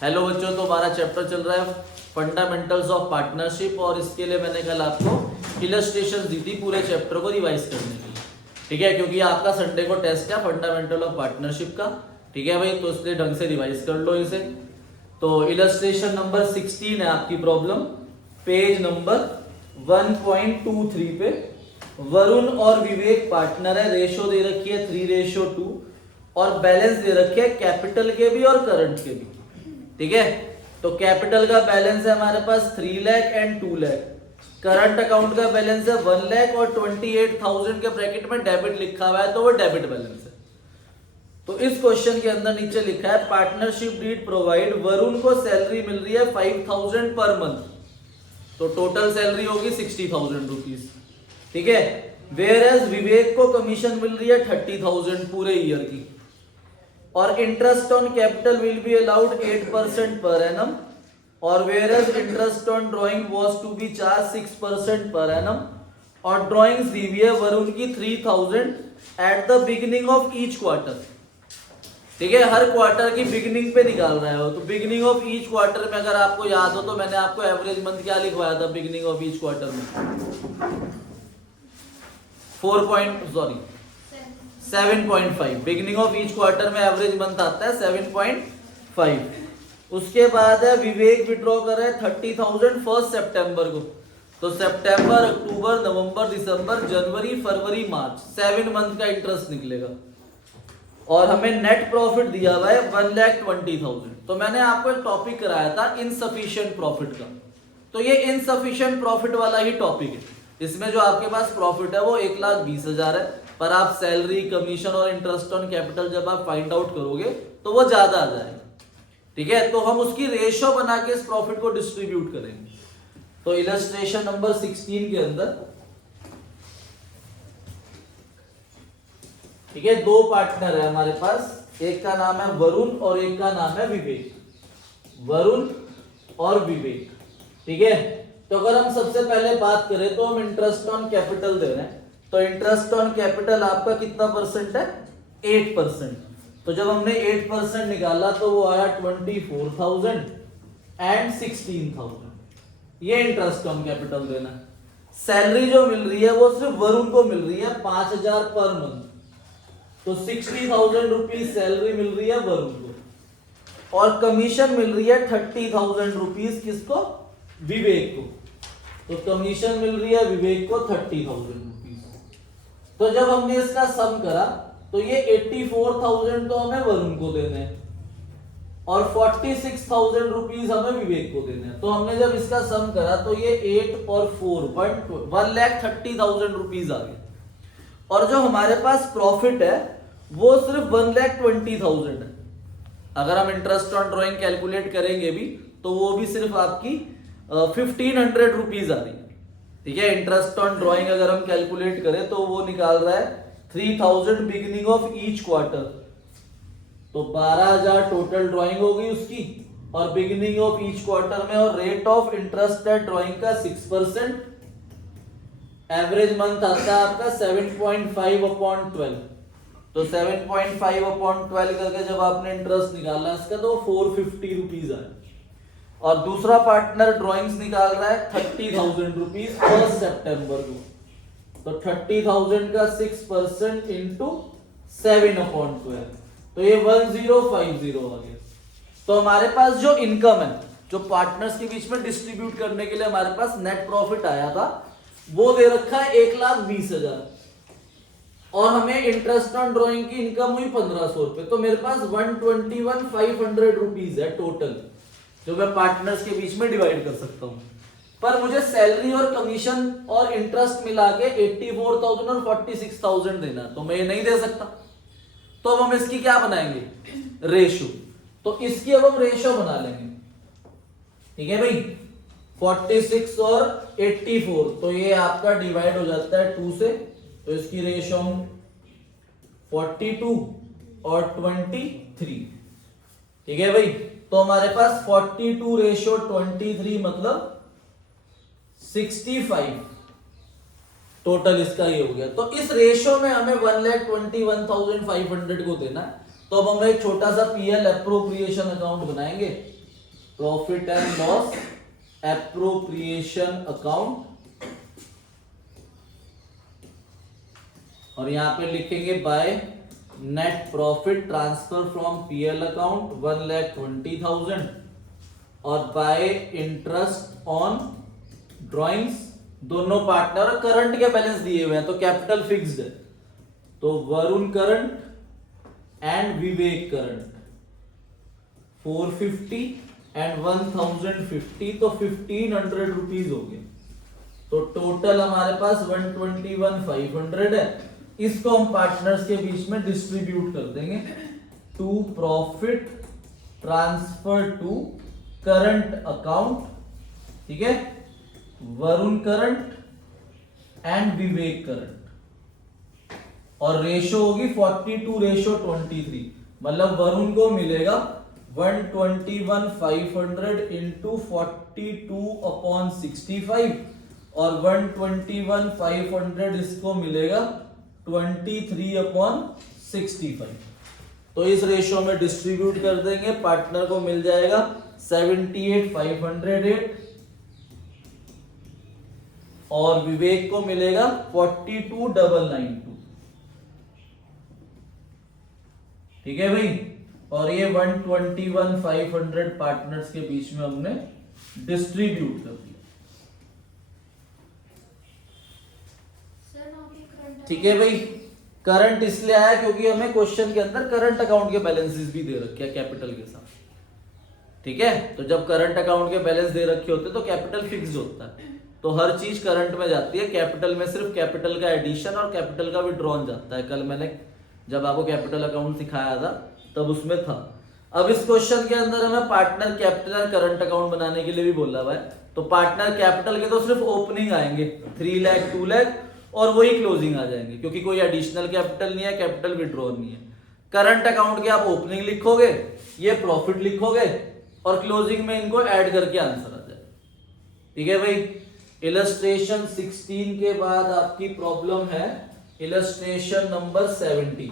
Hello बच्चों, तो हमारा चैप्टर चल रहा है फंडामेंटल्स ऑफ पार्टनरशिप और इसके लिए मैंने कल आपको इलस्ट्रेशन दी थी पूरे चैप्टर को रिवाइज करने के लिए। ठीक है, क्योंकि आपका संडे को टेस्ट है फंडामेंटल ऑफ पार्टनरशिप का। ठीक है भाई, तो इसलिए ढंग से रिवाइज कर लो इसे। तो इलस्ट्रेशन नंबर 16 है आपकी प्रॉब्लम, पेज नंबर 1.23 पे। वरुण और विवेक पार्टनर है, रेशो दे रखी है 3:2 और बैलेंस दे रखे है कैपिटल के भी और करंट के भी। ठीक है, तो कैपिटल का बैलेंस है हमारे पास 3 lakh and 2 lakh, current account का बैलेंस है 1 लाख और 28,000 के ब्रैकेट में डेबिट लिखा हुआ है, तो वो डेबिट बैलेंस है। तो इस क्वेश्चन के अंदर नीचे लिखा है पार्टनरशिप डीड प्रोवाइड, वरुण को सैलरी मिल रही है 5,000 पर मंथ, तो टोटल सैलरी होगी 60,000 रुपीज। ठीक है, वेयर एज विवेक को कमीशन मिल रही है 30,000 पूरे ईयर की, और interest on capital will be allowed 8% per annum, और whereas interest on drawing was to be charge 6% per annum, और ड्राइंग्स दी हुई है वरुण की 3,000 at the beginning of each quarter. ठीक है, हर क्वार्टर की बिगिनिंग पे निकाल रहा है। तो बिगिनिंग ऑफ ईच क्वार्टर में अगर आपको याद हो तो मैंने आपको एवरेज मंथ क्या लिखवाया था बिगिनिंग ऑफ ईच क्वार्टर में 7.5। बिगिनिंग ऑफ ईच क्वार्टर में एवरेज मंथ आता है 7.5। उसके बाद है विवेक विड्रॉ कर रहे हैं 30,000 1 सितंबर को, तो सितंबर, अक्टूबर, नवंबर, दिसंबर, जनवरी, फरवरी, मार्च 7 मंथ का इंटरेस्ट निकलेगा। और हमें नेट प्रॉफिट दिया हुआ है 1,20,000। तो मैंने आपको एक टॉपिक कराया था इनसफिशिएंट प्रॉफिट का, तो ये इनसफिशिएंट प्रॉफिट वाला ही टॉपिक है। इसमें जो आपके पास प्रॉफिट है वो 1,20,000 है, पर आप सैलरी, कमीशन और इंटरेस्ट ऑन कैपिटल जब आप फाइंड आउट करोगे तो वो ज्यादा आ जाएगा। ठीक है, तो हम उसकी रेशो बना के इस प्रॉफिट को डिस्ट्रीब्यूट करेंगे। तो इलस्ट्रेशन नंबर 16 के अंदर, ठीक है, दो पार्टनर है हमारे पास, एक का नाम है वरुण और एक का नाम है विवेक। वरुण और विवेक। ठीक है, तो अगर हम सबसे पहले बात करें तो हम इंटरेस्ट ऑन कैपिटल दे रहे हैं, तो इंटरेस्ट ऑन कैपिटल आपका कितना परसेंट है 8%। तो जब हमने 8% निकाला तो वो आया 24,000 एंड 16,000। ये इंटरेस्ट ऑन कैपिटल देना। सैलरी जो मिल रही है वो सिर्फ वरुण को मिल रही है 5,000 पर मंथ, तो 60,000 रुपीज सैलरी मिल रही है वरुण को, और कमीशन मिल रही है 30,000 रुपीज किसको, विवेक को। तो कमीशन मिल रही है विवेक को 30,000 रुपीज। तो जब हमने इसका सम करा तो ये 84,000 तो हमें वरुण को देने हैं और 46,000 रुपीज हमें विवेक को देने हैं। तो हमने जब इसका सम करा तो ये 8 और 4 1,30,000 रुपीज आ गए। और जो हमारे पास प्रॉफिट है वो सिर्फ 1,20,000 है। अगर हम इंटरेस्ट ऑन ड्राइंग कैलकुलेट करेंगे भी तो वो भी सिर्फ आपकी 1,500 रुपीज आ रही है। ठीक है, इंटरेस्ट ऑन ड्राइंग अगर हम कैलकुलेट करें तो वो निकाल रहा है 3,000 बिगिनिंग ऑफ ईच क्वार्टर, तो 12,000 टोटल ड्राइंग होगी उसकी, और बिगिनिंग ऑफ ईच क्वार्टर में, और रेट ऑफ इंटरेस्ट है ड्राइंग का 6%। एवरेज मंथ आता है आपका 7.5/12, तो 7.5/12 करके जब आपने इंटरेस्ट निकाला इसका तो 450 रुपीज आया। और दूसरा पार्टनर ड्राइंग्स निकाल रहा है 30,000 रुपीज 1 सितंबर को, तो 30,000 का 6% इंटू 7/12, तो ये 1050 आ गया। तो हमारे पास जो इनकम है जो पार्टनर्स के बीच में डिस्ट्रीब्यूट करने के लिए हमारे पास नेट प्रॉफिट आया था वो दे रखा है 1,20,000, और हमें इंटरेस्ट ऑन ड्राइंग की इनकम हुई 1,500 रुपए, तो मेरे पास 121,500 रुपीज है टोटल जो मैं पार्टनर्स के बीच में डिवाइड कर सकता हूं। पर मुझे सैलरी और कमीशन और इंटरेस्ट मिला के 84,000 और 46,000 देना, तो मैं ये नहीं दे सकता। तो अब हम इसकी क्या बनाएंगे, रेशो। तो इसकी अब हम रेशो बना लेंगे। ठीक है भाई, 46 और 84, तो ये आपका डिवाइड हो जाता है 2 से, तो इसकी रेशो हम 42 और 23। ठीक है भाई, तो हमारे पास 42:23 मतलब 65 टोटल इसका ये हो गया। तो इस रेशो में हमें 1,21,500 को देना है। तो अब हम एक छोटा सा पीएल अप्रोप्रिएशन अकाउंट बनाएंगे profit and loss appropriation account, और यहां पे लिखेंगे by net profit transfer from PL account 1,20,000, और बाय इंटरेस्ट ऑन ड्राइंग्स। दोनों पार्टनर करंट के बैलेंस दिए हुए हैं तो कैपिटल फिक्स्ड है, तो Varun current and Vivek current 450 and 1050, तो 1500 रुपीज हो गए। तो टोटल हमारे पास 121,500 है। इसको हम पार्टनर्स के बीच में डिस्ट्रीब्यूट कर देंगे to profit transfer to current account, ठीक है, Varun current and Vivek current, और रेशो होगी 42:23, मतलब वरुण को मिलेगा 121,500 इंटू 42/65, और 121,500 इसको मिलेगा 23/65। तो इस रेशो में डिस्ट्रीब्यूट कर देंगे, पार्टनर को मिल जाएगा 78,508 और विवेक को मिलेगा 42,992। ठीक है भाई, और ये 121,500 पार्टनर्स के बीच में हमने डिस्ट्रीब्यूट कर दिया। ठीक है भाई, करंट इसलिए आया क्योंकि हमें क्वेश्चन के अंदर करंट अकाउंट के बैलेंसेस भी दे रखे हैं कैपिटल के साथ। ठीक है, तो जब करंट अकाउंट के बैलेंस दे रखे होते तो कैपिटल फिक्स होता है, तो हर चीज करंट में जाती है, कैपिटल में सिर्फ कैपिटल का एडिशन और कैपिटल का विड्रॉन जाता है। कल मैंने जब आपको कैपिटल अकाउंट सिखाया था तब उसमें था। अब इस क्वेश्चन के अंदर हमें पार्टनर कैपिटल और करंट अकाउंट बनाने के लिए भी बोला हुआ है, तो पार्टनर कैपिटल के तो सिर्फ ओपनिंग आएंगे 3 लाख 2 लाख और वही क्लोजिंग आ जाएंगे, क्योंकि कोई एडिशनल कैपिटल नहीं है, कैपिटल विड्रॉ नहीं है। करंट अकाउंट के आप ओपनिंग लिखोगे, ये प्रॉफिट लिखोगे और क्लोजिंग में इनको ऐड करके आंसर आ जाए। ठीक है भाई, इलस्ट्रेशन 16 के बाद आपकी प्रॉब्लम है इलस्ट्रेशन नंबर 17।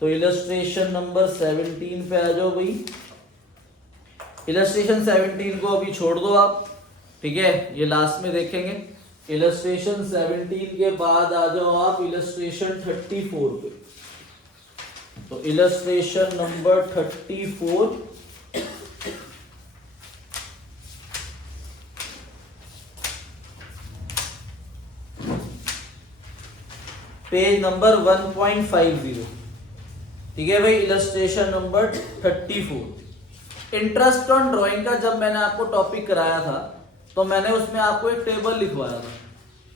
तो इलस्ट्रेशन नंबर 17 पे आ जाओ भाई। इलस्ट्रेशन 17 को अभी छोड़ दो आप, ठीक है, ये लास्ट में देखेंगे। इलस्ट्रेशन 17 के बाद आ जाओ आप इलस्ट्रेशन 34 पे। तो इलस्ट्रेशन नंबर 34 पेज नंबर 1.50। ठीक है भाई, illustration number 34। Interest on drawing का जब मैंने आपको टॉपिक कराया था तो मैंने उसमें आपको एक टेबल लिखवाया था,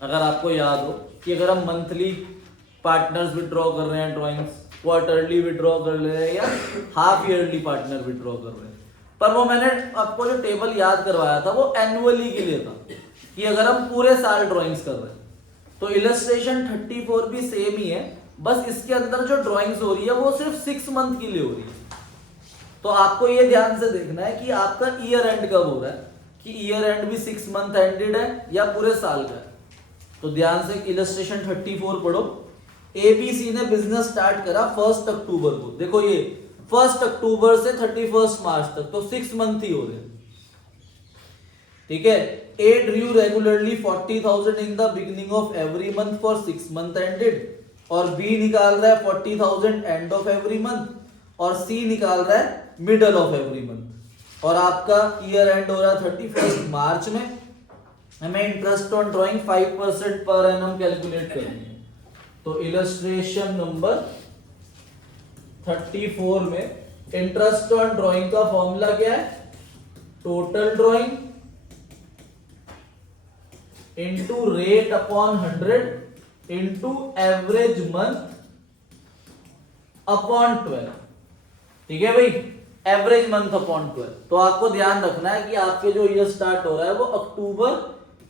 अगर आपको याद हो, कि अगर हम मंथली पार्टनर्स विड्रॉ कर रहे हैं ड्राइंग्स, क्वार्टरली विड्रॉ कर रहे हैं या हाफ ईयरली पार्टनर विड्रॉ कर रहे हैं, पर वो मैंने आपको जो टेबल याद करवाया था वो एनुअली के लिए था, कि अगर हम पूरे साल ड्राइंग्स कर रहे हैं। तो इलस्ट्रेशन 34 भी सेम ही है, बस इसके अंदर जो ड्राइंग्स हो रही है वो सिर्फ 6 मंथ के लिए हो रही है। तो आपको ये ध्यान से देखना है कि आपका ईयर एंड कब हो रहा है, कि ईयर एंड भी 6 मंथ एंडेड है या पूरे साल का है। तो ध्यान से इलस्ट्रेशन 34 पढ़ो। एबीसी ने बिजनेस स्टार्ट करा 1 अक्टूबर को, देखो ये 1 अक्टूबर से 31 मार्च तक, तो 6 मंथ ही हो रहे हैं। ठीक है, A drew regularly 40,000 in the beginning of every month for 6 month ended, और बी निकाल रहा है 40,000 एंड ऑफ एवरी मंथ, और सी निकाल रहा है मिडल ऑफ एवरी मंथ, और आपका ईयर एंड हो रहा है 31 मार्च में। हमें interest on drawing 5% per annum calculate करनी है। तो इलस्ट्रेशन नंबर 34 में इंटरेस्ट ऑन ड्राइंग का फॉर्मूला क्या है, total drawing into rate upon 100 into average month upon 12। ठीक है भाई, एवरेज मंथ अपॉन 12। तो आपको ध्यान रखना है कि आपके जो ईयर स्टार्ट हो रहा है वो अक्टूबर,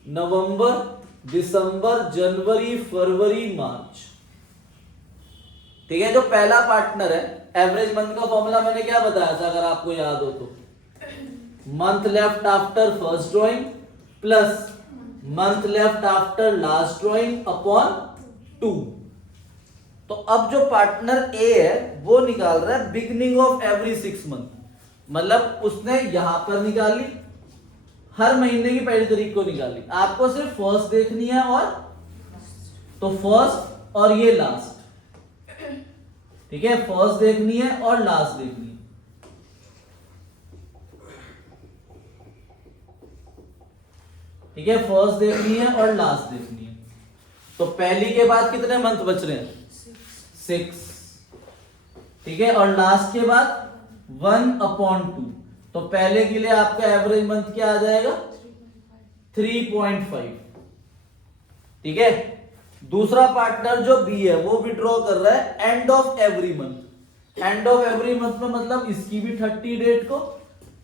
नवंबर, दिसंबर, जनवरी, फरवरी, मार्च। ठीक है, जो पहला पार्टनर है, एवरेज मंथ का फॉर्मूला मैंने क्या बताया था अगर आपको याद हो तो, month left after first drawing plus month left after last drawing upon 2। तो अब जो पार्टनर ए है वो निकाल रहा है बिगिनिंग ऑफ एवरी 6 मंथ। मतलब उसने यहां पर निकाली, हर महीने की पहली तारीख को निकाली। आपको सिर्फ फर्स्ट देखनी है और तो फर्स्ट और ये लास्ट, ठीक है, फर्स्ट देखनी है और लास्ट देखनी है। ठीक है, फर्स्ट देखनी है और लास्ट देखनी है। तो पहली के बाद कितने मंथ बच रहे हैं? 6। ठीक है, और लास्ट के बाद 1/2। तो पहले के लिए आपका एवरेज मंथ क्या आ जाएगा? 3.5। ठीक है, दूसरा पार्टनर जो बी है वो विड्रॉ कर रहा है end of every month. End of every month में मतलब इसकी भी 30 डेट को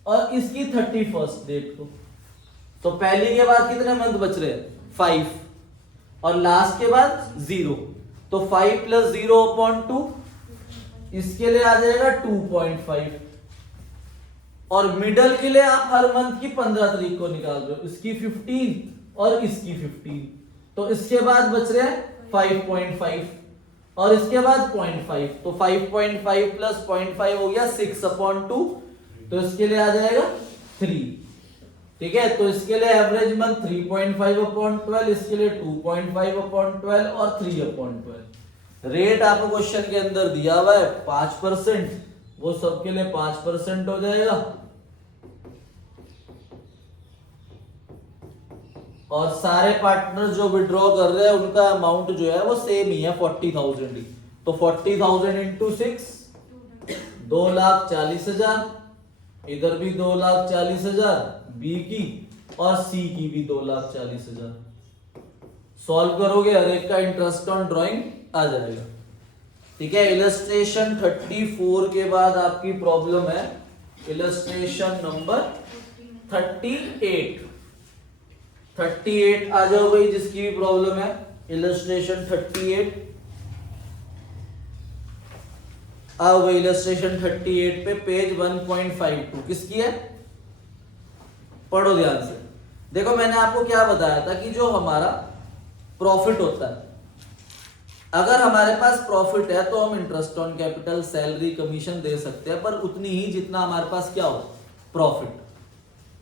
और इसकी 31st डेट को। तो पहली के बाद कितने मंथ बच रहे हैं? 5, और लास्ट के बाद 0। तो 5 + 0/2 इसके लिए आ जाएगा 2.5। और मिडल के लिए आप हर मंथ की 15 तारीख को निकाल रहे हो, इसकी 15 और इसकी 15। तो इसके बाद बच रहे हैं 5.5 और इसके बाद 0.5। तो 5.5 + 0.5 हो गया 6/2। तो इसके लिए आ जाएगा 3। ठीक है, तो इसके लिए एवरेज मंथ 3.5/12, इसके लिए 2.5/12 और 3/12। रेट आपको क्वेश्चन के अंदर दिया हुआ है 5%, वो सबके लिए 5% हो जाएगा। और सारे पार्टनर जो विड्रॉ कर रहे हैं उनका अमाउंट जो है वो सेम ही है, 40,000 ही। तो 40,000 × 6 2,40,000, इधर भी 2,40,000 बी की और सी की भी 2,40,000। सॉल्व करोगे हर एक का इंटरेस्ट ऑन ड्राइंग आ जाएगा। ठीक है, इलस्ट्रेशन 34 के बाद आपकी प्रॉब्लम है इलस्ट्रेशन नंबर 38। 38 आ जाओ भाई, जिसकी भी प्रॉब्लम है इलस्ट्रेशन 38। आओ भाई इलस्ट्रेशन 38 पे पेज 1.52 किसकी है? पढ़ो ध्यान से। देखो मैंने आपको क्या बताया था कि जो हमारा प्रॉफिट होता है, अगर हमारे पास प्रॉफिट है तो हम interest on capital, salary, commission दे सकते हैं, पर उतनी ही जितना हमारे पास क्या हो, प्रॉफिट।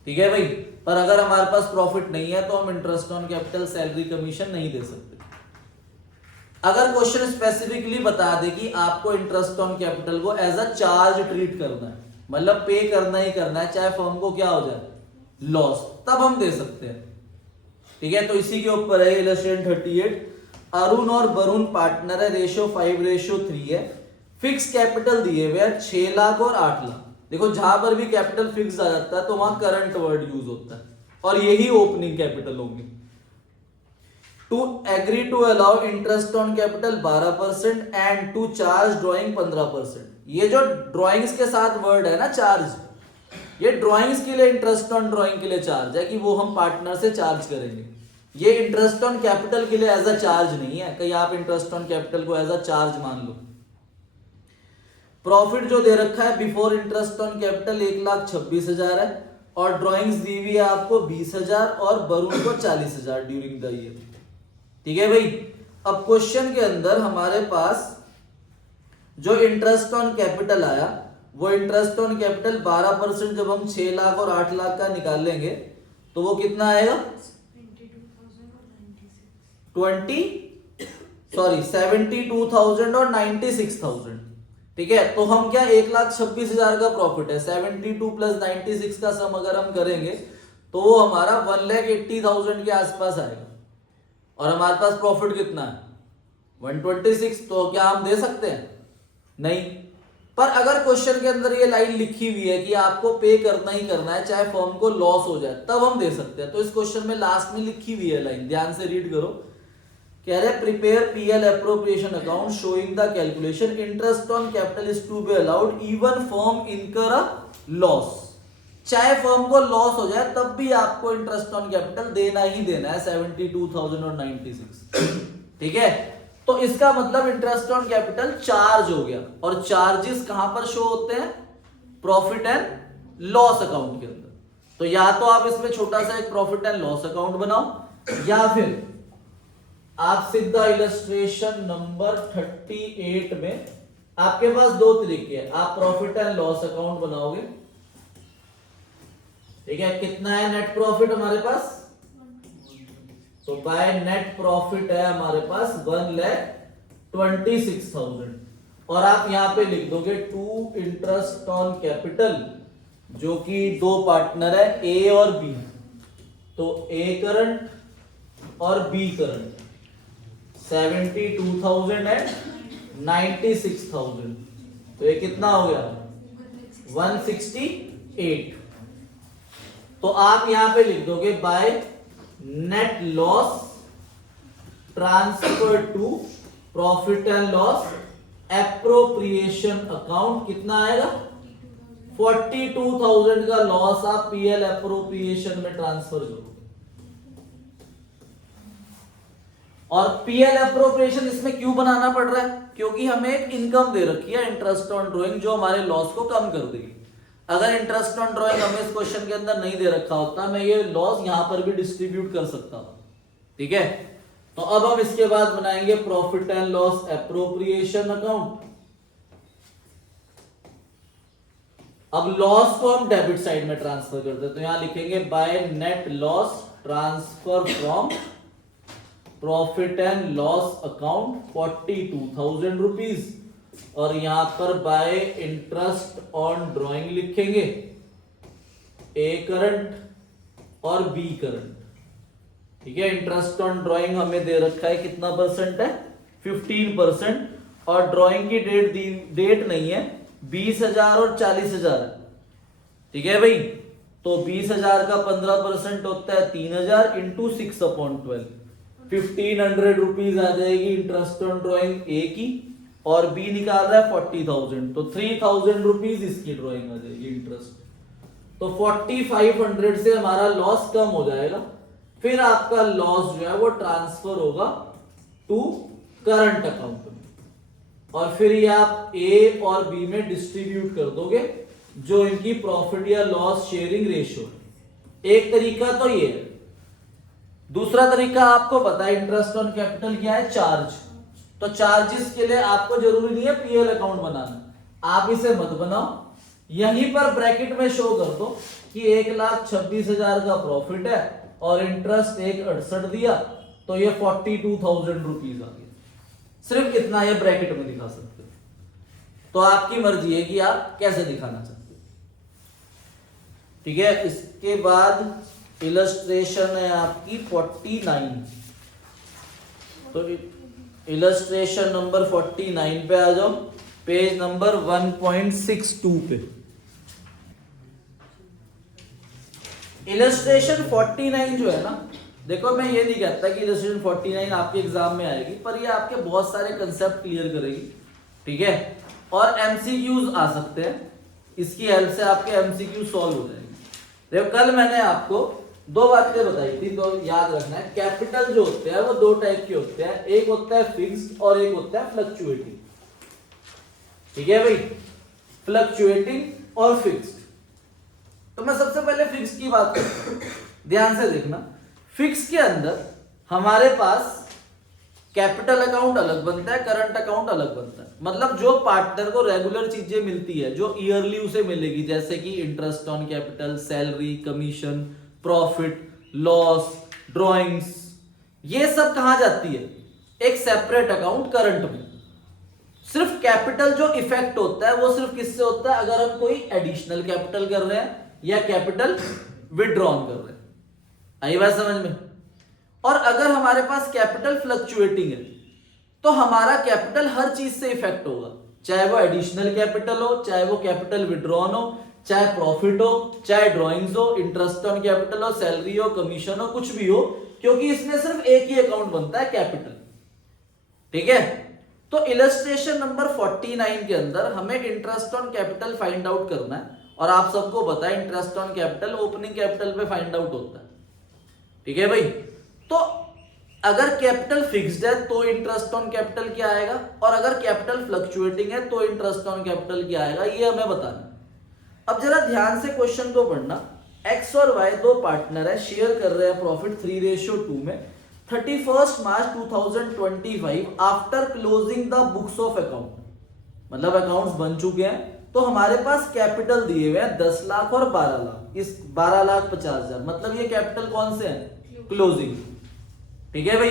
ठीक है भाई, पर अगर हमारे पास प्रॉफिट नहीं है तो हम interest on capital, salary, commission नहीं दे सकते। अगर क्वेश्चन स्पेसिफिकली बता दे कि आपको इंटरेस्ट ऑन कैपिटल को एज अ चार्ज ट्रीट करना है, मतलब पे करना ही करना है, चाहे फर्म को क्या हो जाए, लॉस, तब हम दे सकते हैं। ठीक है, तो इसी के ऊपर है इलस्ट्रेशन 38। अरुण और वरुण पार्टनर है, रेशियो 5:3 है। फिक्स कैपिटल दिए हुए हैं 6 लाख और 8 लाख। देखो जहां पर भी कैपिटल फिक्स आ जाता है तो वहां करंट वर्ड यूज होता है, और यही ओपनिंग कैपिटल होगी। To agree to allow interest on capital 12% and to charge drawing 15%। ये जो ड्रॉइंग्स के साथ वर्ड है ना चार्ज, ये ड्रॉइंग्स के लिए इंटरेस्ट ऑन ड्रॉइंग के लिए चार्ज है कि वो हम पार्टनर से चार्ज करेंगे। ये इंटरेस्ट ऑन कैपिटल के लिए एज अ चार्ज नहीं है, कहीं आप इंटरेस्ट ऑन कैपिटल को एज अ चार्ज मान लो। प्रॉफिट जो दे रखा है बिफोर इंटरेस्ट ऑन कैपिटल 1,26,000 है, और ड्रॉइंग्स दी हुई है आपको 20,000 और वरुण को 40,000 ड्यूरिंग द ईयर। ठीक है भाई, अब क्वेश्चन के अंदर हमारे पास जो इंटरेस्ट ऑन कैपिटल आया, वो इंटरेस्ट ऑन कैपिटल 12% जब हम 6 लाख और 8 लाख का निकालेंगे तो वो कितना आएगा? 72,000 और 96,000। ठीक है, तो हम क्या 1,26,000 का प्रॉफिट है, 72 + 96 का सम अगर हम करेंगे तो वो हमारा 1,80,000 के आसपास आएगा, और हमारे पास प्रॉफिट कितना है 126। तो क्या हम दे सकते हैं? नहीं। पर अगर क्वेश्चन के अंदर ये लाइन लिखी हुई है कि आपको पे करना ही करना है चाहे फर्म को लॉस हो जाए, तब हम दे सकते हैं। तो इस क्वेश्चन में लास्ट में लिखी हुई है लाइन, ध्यान से रीड करो। कह रहे prepare PL appropriation account showing the calculation interest on capital is to be allowed even firm incur a loss. चाहे फर्म को लॉस हो जाए तब भी आपको इंटरेस्ट ऑन कैपिटल देना ही देना है 72,000 और 96। ठीक है, तो इसका मतलब इंटरेस्ट ऑन कैपिटल चार्ज हो गया, और चार्जेस कहां पर शो होते हैं? प्रॉफिट एंड लॉस अकाउंट के अंदर। तो या तो आप इसमें छोटा सा एक प्रॉफिट एंड लॉस अकाउंट बनाओ, या फिर आप सीधा इलस्ट्रेशन नंबर 38 में आपके पास दो तरीके हैं। आप प्रॉफिट एंड लॉस अकाउंट बनाओगे ठीक है, कितना है नेट प्रॉफिट हमारे पास? तो बाय नेट प्रॉफिट है हमारे पास 1,26,000 और आप यहां पे लिख दोगे टू इंटरेस्ट ऑन कैपिटल, जो कि दो पार्टनर है ए और बी, तो ए करंट और बी करंट 72,000 एंड 96,000, तो ये कितना हो गया 168। तो आप यहां पे लिख दोगे by net loss transfer to profit and loss appropriation account, कितना आएगा 42,000 का लॉस आप पीएल एप्रोप्रिएशन में ट्रांसफर करोगे। और पीएल एप्रोप्रिएशन इसमें क्यों बनाना पड़ रहा है? क्योंकि हमें एक इनकम दे रखी है इंटरेस्ट ऑन ड्राइंग, जो हमारे लॉस को कम कर देगी। अगर इंटरेस्ट ऑन ड्राइंग हमें इस क्वेश्चन के अंदर नहीं दे रखा होता, मैं ये लॉस यहां पर भी डिस्ट्रीब्यूट कर सकता हूं। ठीक है, तो अब हम इसके बाद बनाएंगे profit and loss appropriation account. अब लॉस को हम डेबिट साइड में ट्रांसफर करते हैं, तो यहां लिखेंगे bye net loss transfer from profit and loss account 42,000 rupees, और यहां पर बाय इंटरेस्ट ऑन ड्राइंग लिखेंगे ए करंट और बी करंट। ठीक है, इंटरेस्ट ऑन ड्राइंग हमें दे रखा है कितना परसेंट है 15%, और ड्राइंग की डेट नहीं है, 20,000 और 40,000 है। ठीक है भाई, तो 20,000 का 15% होता है 3,000 इंटू 6/12, 1,500 रुपीज आ जाएगी इंटरेस्ट ऑन ड्राइंग ए की, और बी निकाल रहा है 40,000, तो 3,000 रुपीज इसकी ड्राइंग आ जाएगी इंटरेस्ट। तो 4,500 से हमारा लॉस कम हो जाएगा, फिर आपका लॉस जो है वो ट्रांसफर होगा टू करंट अकाउंट में, और फिर ये आप ए और बी में डिस्ट्रीब्यूट कर दोगे जो इनकी प्रॉफिट या लॉस शेयरिंग रेशियो है। एक तरीका तो ये है। दूसरा तरीका आपको पता है इंटरेस्ट ऑन कैपिटल क्या है, चार्ज। तो चार्जेस के लिए आपको जरूरी नहीं है पीएल अकाउंट बनाना, आप इसे मत बनाओ, यहीं पर ब्रैकेट में शो कर दो कि 1,26,000 का प्रॉफिट है और इंटरेस्ट 1,68 दिया, तो ये 42,000 रुपीज आ गया। सिर्फ इतना ये ब्रैकेट में दिखा सकते हो, तो आपकी मर्जी है कि आप कैसे दिखाना चाहते हो। ठीक है, इसके बाद इलस्ट्रेशन है आपकी 49, तो इलस्ट्रेशन नंबर 49 पे आ जाओ, पेज नंबर 1.62 पे। इलस्ट्रेशन 49 जो है ना, देखो मैं ये नहीं कहता कि इलस्ट्रेशन 49 आपके एग्जाम में आएगी, पर ये आपके बहुत सारे कंसेप्ट क्लियर करेगी। ठीक है, और एमसीक्यूज आ सकते हैं, इसकी हेल्प से आपके एमसीक्यू सॉल्व हो जाएंगे। देखो कल मैंने आपको दो बातें बताई थी, तो याद रखना है कैपिटल जो होते हैं वो दो टाइप के होते हैं, एक होता है फिक्स्ड और एक होता है फ्लक्चुएटिंग। ठीक है भाई, फ्लक्चुएटिंग और फिक्स्ड। तो मैं सबसे पहले फिक्स की बात करता हूं, ध्यान से देखना। फिक्स के अंदर हमारे पास कैपिटल अकाउंट अलग बनता है, करंट अकाउंट अलग बनता है। मतलब जो पार्टनर को रेगुलर चीजें मिलती है, जो ईयरली उसे मिलेगी, जैसे कि interest on capital, salary, commission, profit, loss, drawings, ये सब कहां जाती है, एक सेपरेट अकाउंट करंट में। सिर्फ कैपिटल जो इफेक्ट होता है वो सिर्फ किससे होता है, अगर हम कोई एडिशनल कैपिटल कर रहे हैं या कैपिटल विड्रॉन कर रहे हैं। आई बात समझ में? और अगर हमारे पास कैपिटल फ्लक्चुएटिंग है, तो हमारा कैपिटल हर चीज से इफेक्ट होगा, चाहे वो एडिशनल कैपिटल हो, चाहे वो कैपिटल विड्रॉन हो, चाहे प्रॉफिट हो, चाहे ड्रॉइंग्स हो, इंटरेस्ट ऑन कैपिटल हो, सैलरी हो, कमीशन हो, कुछ भी हो, क्योंकि इसमें सिर्फ एक ही अकाउंट बनता है, कैपिटल। ठीक है, तो इलस्ट्रेशन नंबर 49 के अंदर हमें interest on capital find out करना है, और आप सबको पता है interest on capital opening capital पे फाइंड आउट होता है। ठीक है भाई, तो अगर कैपिटल फिक्स्ड है तो इंटरेस्ट ऑन कैपिटल क्या आएगा, और अगर कैपिटल फ्लक्चुएटिंग है तो इंटरेस्ट ऑन कैपिटल क्या आएगा, ये हमें बताना। अब जरा ध्यान से क्वेश्चन को पढ़ना। एक्स और वाई दो पार्टनर है, शेयर कर रहे हैं प्रॉफिट 3:2 में 31 मार्च 2025 after closing the books of account. मतलब अकाउंट्स बन चुके हैं, तो हमारे पास कैपिटल दिए हुए हैं 10 लाख और 12 लाख, इस 12,50,000, मतलब ये कैपिटल कौन से हैं, क्लोजिंग। ठीक है भाई।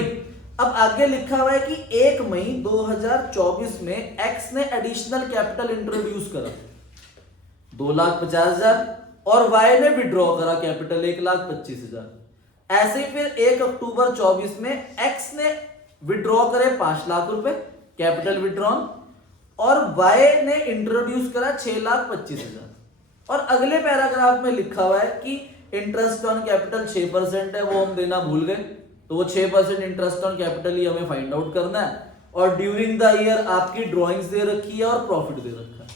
अब आगे लिखा हुआ है कि 1 मई 2024 में एक्स ने एडिशनल कैपिटल इंट्रोड्यूस करा 2,50,000 और वाई ने विड्रॉ करा कैपिटल 1,25,000। ऐसे ही फिर 1 अक्टूबर 24 में एक्स ने विड्रॉ करे 5 लाख रुपए कैपिटल विड्रॉन और वाई ने इंट्रोड्यूस करा 6,25,000। और अगले पैराग्राफ में लिखा हुआ है कि इंटरेस्ट ऑन कैपिटल 6% है, वो हम देना भूल गए, तो वो 6% इंटरेस्ट ऑन कैपिटल ही हमें फाइंड आउट करना है। और ड्यूरिंग द ईयर आपकी ड्रॉइंग्स दे रखी है और प्रॉफिट दे रखा है।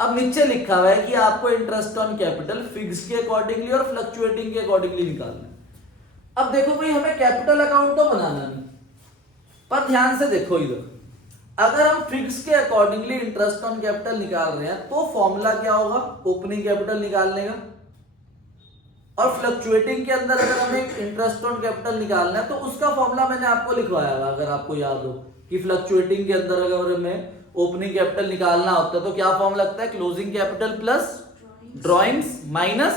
अब नीचे लिखा हुआ है कि आपको इंटरेस्ट ऑन कैपिटल फिक्स के अकॉर्डिंगली और फ्लक्चुएटिंग के अकॉर्डिंगली निकालना है। अब देखो भाई, हमें कैपिटल अकाउंट तो बनाना नहीं, पर ध्यान से देखो इधर, अगर हम फिक्स के अकॉर्डिंगली इंटरेस्ट ऑन कैपिटल निकाल रहे हैं तो फॉर्मूला क्या होगा, ओपनिंग कैपिटल निकालने का। और फ्लक्चुएटिंग के अंदर अगर हमें इंटरेस्ट ऑन कैपिटल निकालना है तो उसका फॉर्मूला मैंने आपको लिखवाया हुआ, अगर आपको याद हो कि फ्लक्चुएटिंग के अंदर अगर हमें ओपनिंग कैपिटल निकालना होता है तो क्या फॉर्म लगता है, closing capital plus drawings minus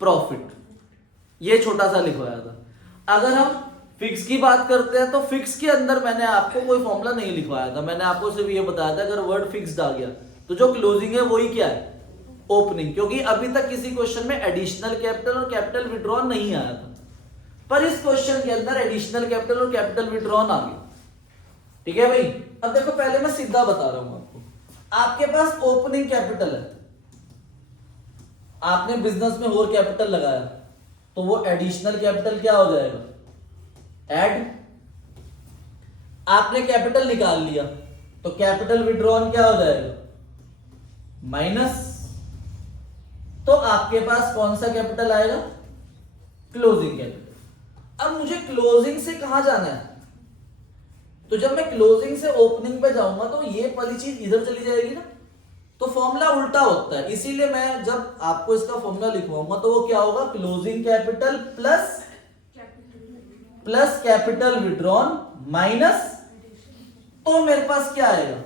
profit. ये छोटा सा लिखवाया था। अगर हम फिक्स की बात करते हैं तो फिक्स के अंदर मैंने आपको कोई फॉर्मूला नहीं लिखवाया था, मैंने आपको सिर्फ ये बताया था अगर वर्ड फिक्स्ड आ गया तो जो क्लोजिंग है वही क्या है, ओपनिंग। क्योंकि अभी तक किसी क्वेश्चन में एडिशनल कैपिटल और कैपिटल विड्रॉन नहीं आया था, पर इस क्वेश्चन के अंदर एडिशनल कैपिटल और कैपिटल विड्रॉन आ गया। ठीक है भाई। अब देखो, पहले मैं सीधा बता रहा हूं आपको, आपके पास ओपनिंग कैपिटल है, आपने बिजनेस में और कैपिटल लगाया तो वो एडिशनल कैपिटल क्या हो जाएगा, ऐड। आपने कैपिटल निकाल लिया तो कैपिटल विड्रॉन क्या हो जाएगा, माइनस। तो आपके पास कौन सा कैपिटल आएगा, क्लोजिंग कैपिटल। अब मुझे क्लोजिंग से कहां जाना है, तो जब मैं क्लोजिंग से ओपनिंग पे जाऊंगा तो ये वाली चीज इधर चली जाएगी ना, तो फॉर्मूला उल्टा होता है। इसीलिए मैं जब आपको इसका फॉर्मूला लिखवाऊंगा तो वो क्या होगा, closing capital plus capital withdrawn minus, तो मेरे पास क्या आएगा,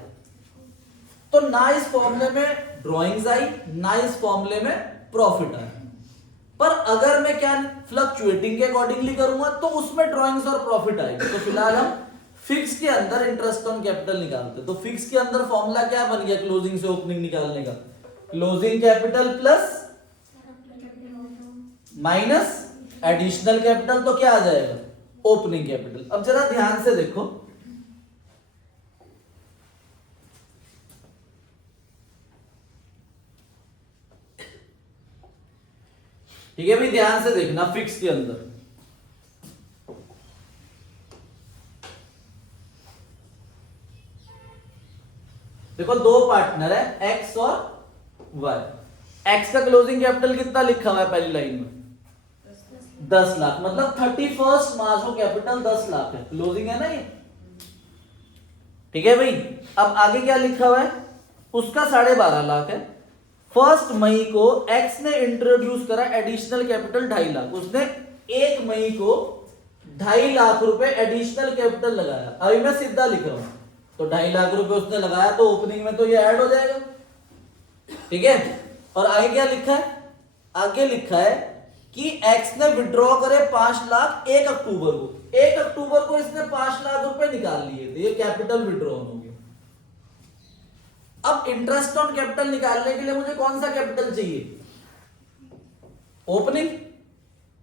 तो ना इस फॉर्मूले में ड्रॉइंग्स आई ना इस फॉर्मूले में प्रॉफिट आया। पर अगर मैं क्या फ्लक्चुएटिंग के अकॉर्डिंगली करूंगा तो उसमें ड्रॉइंग्स और प्रॉफिट आएगी। तो फिलहाल हम फिक्स के अंदर इंटरेस्ट ऑन कैपिटल निकालते, तो फिक्स के अंदर फॉर्मूला क्या बन गया क्लोजिंग से ओपनिंग निकालने का, closing capital plus minus additional capital, तो क्या आ जाएगा, ओपनिंग कैपिटल। अब जरा ध्यान से देखो, ठीक है भाई, ध्यान से देखना। फिक्स के अंदर देखो दो पार्टनर है एक्स और वाई। एक्स का क्लोजिंग कैपिटल कितना लिखा हुआ है पहली लाइन में, 10 लाख, मतलब 31 मार्च को कैपिटल 10 लाख है, क्लोजिंग है ना ये। ठीक है भाई। अब आगे क्या लिखा हुआ है, उसका 12.5 लाख है। 1 मई को एक्स ने इंट्रोड्यूस करा एडिशनल कैपिटल 2.5 लाख, उसने 1 मई को 2.5 लाख रुपए एडिशनल कैपिटल लगाया। अभी मैं सीधा लिख रहा हूं, तो 2.5 लाख रुपए उसने लगाया तो ओपनिंग में तो ये ऐड हो जाएगा। ठीक है। और आगे क्या लिखा है, आगे लिखा है कि एक्स ने विड्रॉ करे 5 लाख 1 अक्टूबर को। 1 अक्टूबर को इसने 5 लाख रुपए निकाल लिए थे, ये कैपिटल विड्रॉ हो गया। अब इंटरेस्ट ऑन कैपिटल निकालने के लिए मुझे कौन सा कैपिटल चाहिए, ओपनिंग।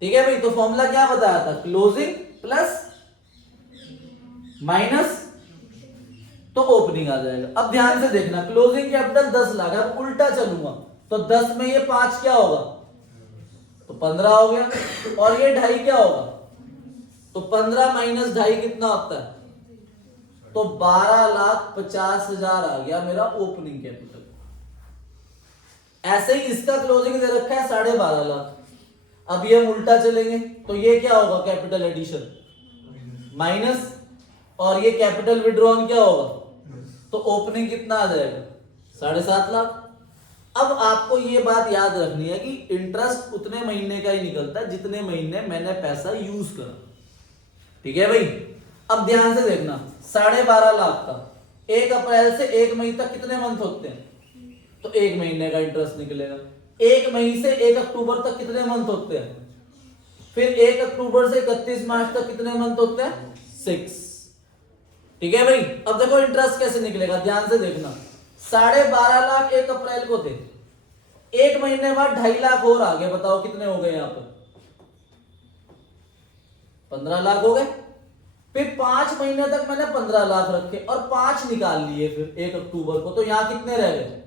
ठीक है भाई। तो फॉर्मूला क्या बताया था, क्लोजिंग प्लस माइनस, तो ओपनिंग आ जाएगा। अब ध्यान से देखना, क्लोजिंग कैपिटल 10 लाख है, अब उल्टा चलूंगा तो 10 में ये 5 क्या होगा, तो 15 हो गया। और ये 2.5 क्या होगा, तो 15 माइनस 2.5 कितना होता है, तो 12,50,000 आ गया मेरा ओपनिंग कैपिटल। ऐसे ही इसका क्लोजिंग दे रखा है 12.5 लाख। अब ये हम उल्टा चलेंगे तो ये क्या होगा, कैपिटल एडिशन माइनस, और ये कैपिटल विड्रॉन क्या होगा, तो ओपनिंग कितना आ जाएगा, 7.5 लाख। अब आपको ये बात याद रखनी है कि इंटरेस्ट उतने महीने का ही निकलता है जितने महीने मैंने पैसा यूज करा। ठीक है भाई। अब ध्यान से देखना, 12.5 लाख का 1 अप्रैल से 1 मई तक कितने मंथ होते हैं, तो 1 महीने का इंटरेस्ट निकलेगा। 1 मई से 1 अक्टूबर तक कितने मंथ होते हैं? फिर 1 अक्टूबर से 31 मार्च तक कितने मंथ होते हैं? 6। ठीक है भाई। अब देखो इंटरेस्ट कैसे निकलेगा, ध्यान से देखना। 12.5 लाख 1 अप्रैल को थे, 1 महीने बाद 2.5 लाख और आ गए, बताओ कितने हो गए यहां पर? 15 लाख हो गए। फिर 5 महीने तक मैंने 15 लाख रखे और 5 निकाल लिए फिर 1 अक्टूबर को, तो यहां कितने रह गए?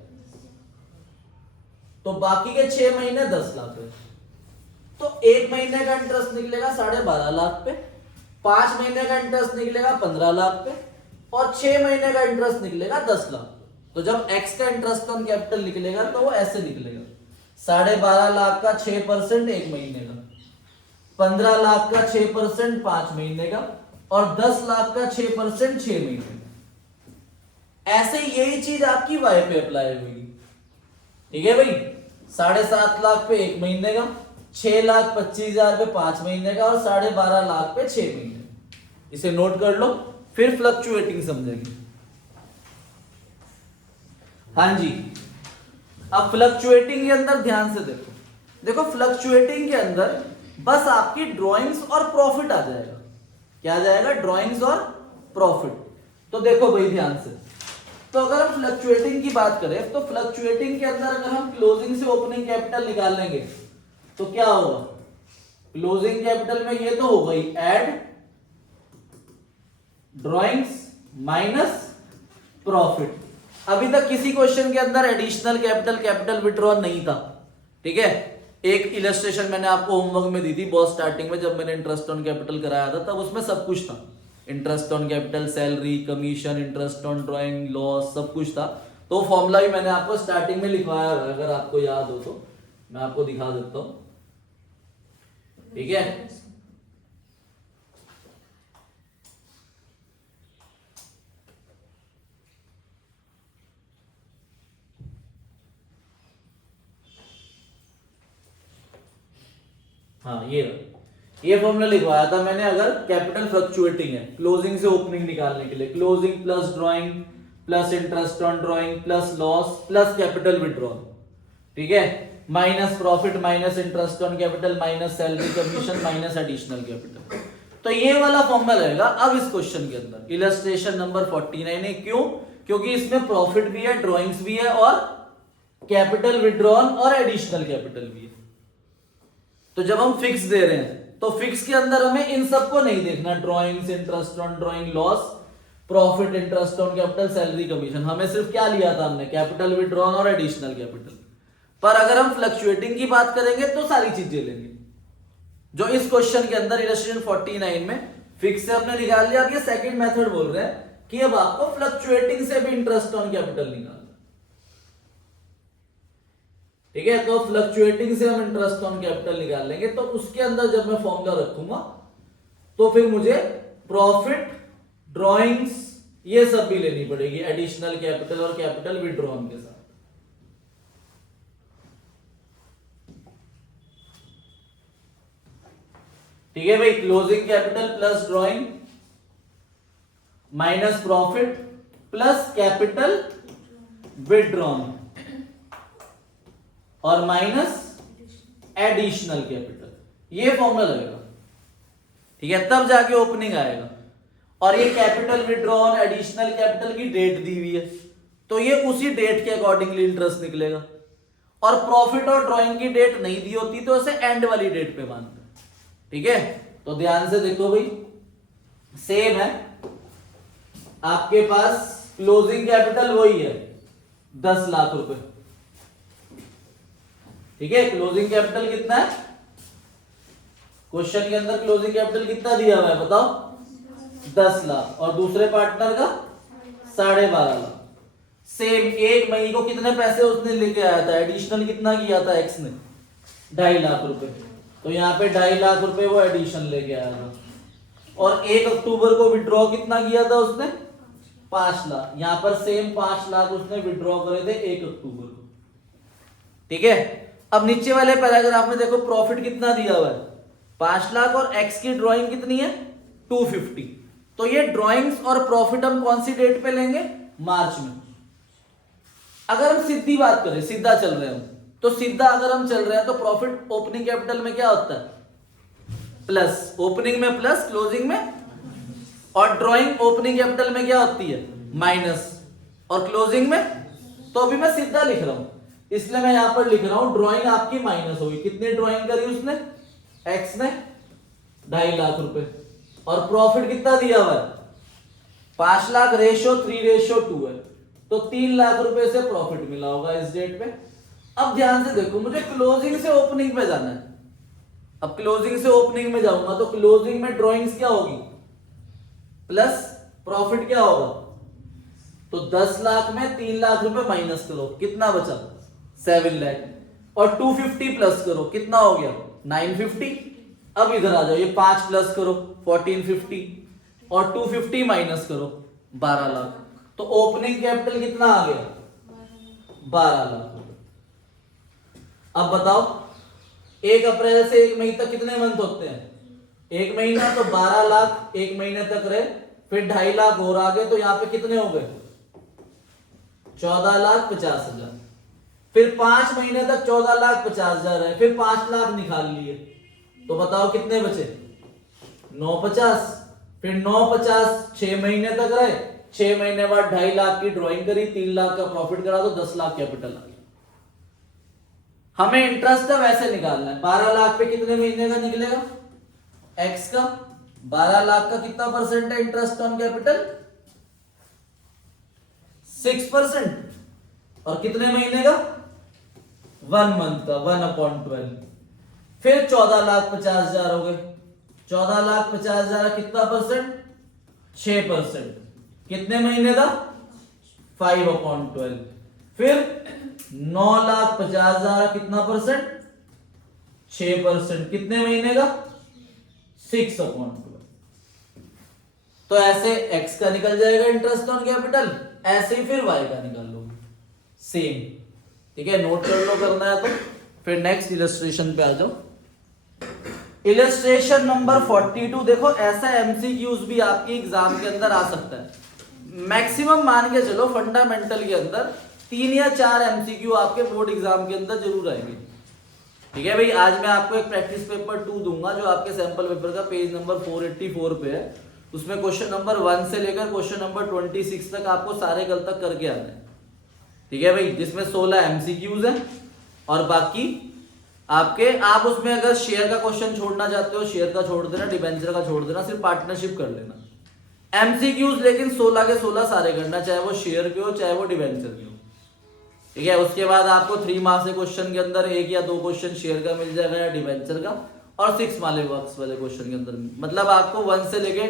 तो बाकी के 6 महीने 10 लाख रहे। तो 1 महीने का इंटरेस्ट निकलेगा 12.5 लाख पे, 5 महीने का इंटरेस्ट निकलेगा 15 लाख पे, और 6 महीने का इंटरेस्ट निकलेगा 10 लाख। तो जब x का इंटरेस्ट ऑन कैपिटल निकलेगा तो वो ऐसे निकलेगा, 12.5 लाख का 6% 1 महीने का, 15 लाख का 6% 5 महीने का, और 10 लाख का 6% 6 महीने का। ऐसे यही चीज आपकी y पे अप्लाई होगी। ठीक है भाई। 7.5 लाख पे 1 महीने का, 6,25,000 पे 5 महीने का, और 12.5 लाख पे 6 महीने का। इसे नोट कर लो, फिर फ्लक्चुएटिंग समझेंगे। हाँ जी। अब फ्लक्चुएटिंग के अंदर ध्यान से देखो, देखो फ्लक्चुएटिंग के अंदर बस आपकी ड्राइंग्स और प्रॉफिट आ जाएगा। क्या आ जाएगा? ड्राइंग्स और प्रॉफिट। तो देखो भाई ध्यान से, तो अगर हम फ्लक्चुएटिंग की बात करें तो फ्लक्चुएटिंग के अंदर अगर हम क्लोजिंग से ओपनिंग कैपिटल निकाल लेंगे तो क्या होगा? क्लोजिंग कैपिटल में ये तो होगा ही एड ड्राइंग्स माइनस प्रॉफिट। अभी तक किसी क्वेश्चन के अंदर एडिशनल कैपिटल, कैपिटल विड्रॉ नहीं था। ठीक है। एक इलस्ट्रेशन मैंने आपको होमवर्क में दी थी बहुत स्टार्टिंग में, जब मैंने इंटरेस्ट ऑन कैपिटल कराया था, तब उसमें सब कुछ था। Interest on capital, salary, commission, interest on drawing, loss, सब कुछ था। तो फॉर्मूला भी मैंने आपको स्टार्टिंग में लिखवाया है, अगर आपको याद हो तो मैं आपको दिखा देता हूं। ठीक है। हाँ ये फॉर्मूला लिखवाया था मैंने। अगर कैपिटल फ्लक्चुएटिंग है, क्लोजिंग से ओपनिंग निकालने के लिए, closing plus drawing plus interest on drawing plus loss plus capital withdrawal, ठीक है, minus profit minus interest on capital minus salary commission minus additional capital. तो ये वाला फॉर्मूला रहेगा अब इस क्वेश्चन के अंदर। इलस्ट्रेशन नंबर 49 है। क्यों? क्योंकि इसमें प्रॉफिट भी है, ड्राइंग्स भी है, और कैपिटल विड्रॉल और एडिशनल कैपिटल भी है। तो जब हम फिक्स दे रहे हैं तो फिक्स के अंदर हमें इन सबको नहीं देखना, drawings, interest on drawing, loss, profit, interest on capital, salary commission. हमें सिर्फ क्या लिया था हमने? कैपिटल विड्रॉल और एडिशनल कैपिटल। पर अगर हम फ्लक्चुएटिंग की बात करेंगे तो सारी चीजें लेंगे जो इस क्वेश्चन के अंदर इलस्ट्रेशन 49 में फिक्स से हमने निकाल लिया। अब ये सेकंड मेथड बोल रहे हैं कि अब आपको फ्लक्चुएटिंग से भी इंटरेस्ट ऑन कैपिटल निकालना। ठीक है। तो फ्लक्चुएटिंग से हम इंटरेस्ट ऑन कैपिटल निकाल लेंगे, तो उसके अंदर जब मैं फॉर्मूला रखूंगा तो फिर मुझे प्रॉफिट, ड्राइंग्स, ये सब भी लेनी पड़ेगी, एडिशनल कैपिटल और कैपिटल विड्रॉन के साथ। ठीक है भाई। Closing capital plus drawing minus profit plus capital withdrawn और माइनस एडिशनल कैपिटल, ये फॉर्मूला लगेगा। ठीक है। तब जाके ओपनिंग आएगा। और ये कैपिटल विड्रॉन, एडिशनल कैपिटल की डेट दी हुई है, तो ये उसी डेट के अकॉर्डिंगली इंटरेस्ट निकलेगा। और प्रॉफिट और ड्राइंग की डेट नहीं दी होती तो इसे एंड वाली डेट पे मानते हैं। ठीक है। तो ध्यान से देखो भाई, सेम है आपके पास। क्लोजिंग कैपिटल वही है 10 लाख रुपए। ठीक है। क्लोजिंग कैपिटल कितना है क्वेश्चन के अंदर? क्लोजिंग कैपिटल कितना दिया हुआ है बताओ? 10 लाख। और दूसरे पार्टनर का 12.5 लाख। सेम 1 मई को कितने पैसे उसने लेके आया था? एडिशनल कितना किया था एक्स ने? 2.5 लाख रुपए। तो यहाँ पे 2.5 लाख रुपए वो एडिशन लेके आया था। और 1 अक्टूबर को विड्रॉ कितना किया था उसने? 5 लाख। यहां पर सेम 5 लाख उसने विड्रॉ करे थे 1 अक्टूबर को। ठीक है। अब नीचे वाले पैराग्राफ में देखो प्रॉफिट कितना दिया हुआ है? 5 लाख। और एक्स की ड्राइंग कितनी है? 250। तो ये ड्राइंग्स और प्रॉफिट हम कौन सी डेट पे लेंगे? मार्च में। अगर हम सीधी बात करें, सीधा चल रहे हैं तो सीधा अगर हम चल रहे हैं तो प्रॉफिट ओपनिंग कैपिटल में क्या होता है? प्लस, ओपनिंग में प्लस, क्लोजिंग में, और ड्राइंग ओपनिंग कैपिटल में क्या होती है? माइनस, और क्लोजिंग में। तो अभी मैं सीधा लिख रहा हूं, इसलिए मैं यहां पर लिख रहा हूं ड्राइंग आपकी माइनस होगी। कितनी ड्राइंग करी उसने? एक्स ने 2.5 लाख रुपए, और प्रॉफिट कितना दिया हुआ है? 5 लाख, रेशो 3:2 है, तो 3 लाख रुपए से प्रॉफिट मिला होगा इस डेट पे। अब ध्यान से देखो, मुझे क्लोजिंग से ओपनिंग पे जाना है। अब क्लोजिंग से ओपनिंग में जाऊंगा तो क्लोजिंग में ड्राइंग्स क्या होगी? प्लस, प्रॉफिट क्या होगा? तो 10 लाख में 3 लाख रुपए माइनस करो, कितना बचा? 7 लाख, और 250 प्लस करो, कितना हो गया? 950। अब इधर आ जाओ, ये 5 प्लस करो 1450, और 250 माइनस करो 12 लाख, तो ओपनिंग कैपिटल कितना आ गया? 12 लाख। अब बताओ, 1 अप्रैल से 1 मई तक कितने मंथ होते हैं? 1 महीना, तो 12 लाख 1 महीने तक रहे, फिर 2.5 लाख और आ गए, तो यहां पे कितने हो गए? 14,50,000। फिर 5 महीने तक 14,50,000 है, फिर 5 लाख निकाल लिए, तो बताओ कितने बचे? 950। फिर 950 6 महीने तक रहे, 6 महीने बाद 2.5 लाख की ड्राइंग करी, 3 लाख का प्रॉफिट करा, तो 10 लाख कैपिटल आ गया। हमें इंटरेस्ट है वैसे निकालना है। 12 लाख पे कितने महीने का निकलेगा? एक्स का 12 लाख का कितना परसेंट है इंटरेस्ट ऑन कैपिटल? 6%। और कितने महीने का? 1 मंथ का, 1/12। फिर 14,50,000 हो गए। 14,50,000 कितना परसेंट? 6%। कितने महीने का? 5/12। फिर 9,50,000 कितना परसेंट? 6%। कितने महीने का? 6/12। तो ऐसे x का निकल जाएगा इंटरेस्ट ऑन कैपिटल, ऐसे ही फिर y का निकाल लोगे, सेम। ठीक है, नोट कर लो करना है तो। फिर नेक्स्ट इलस्ट्रेशन पे आ जाओ। Illustration number 42। देखो, ऐसा एमसीक्यूज भी आपके एग्जाम के अंदर आ सकता है। मैक्सिमम मान के चलो फंडामेंटल के अंदर 3 या 4 एमसीक्यू आपके बोर्ड एग्जाम के अंदर जरूर आएंगे। ठीक है भाई, आज मैं आपको एक प्रैक्टिस पेपर 2 दूंगा जो आपके सैंपल पेपर का पेज नंबर 484 पे है। उसमें क्वेश्चन नंबर 1 से लेकर क्वेश्चन नंबर 26 तक आपको सारे कल तक करके आना है। ठीक है भाई, जिसमें 16 एमसीक्यूज हैं, और बाकी आपके, आप उसमें अगर शेयर का क्वेश्चन छोड़ना चाहते हो शेयर का छोड़ देना, डिबेंचर का छोड़ देना, सिर्फ पार्टनरशिप कर लेना। एमसीक्यूज लेकिन 16 के 16 सारे करना, चाहे वो शेयर के हो चाहे वो डिबेंचर के हो। ठीक है, उसके बाद आपको 3 मार्क्स के क्वेश्चन के अंदर 1 या 2 क्वेश्चन शेयर का मिल जाएगा या डिबेंचर का, और 6 मार्क्स वाले क्वेश्चन के अंदर मतलब आपको 1 से लेके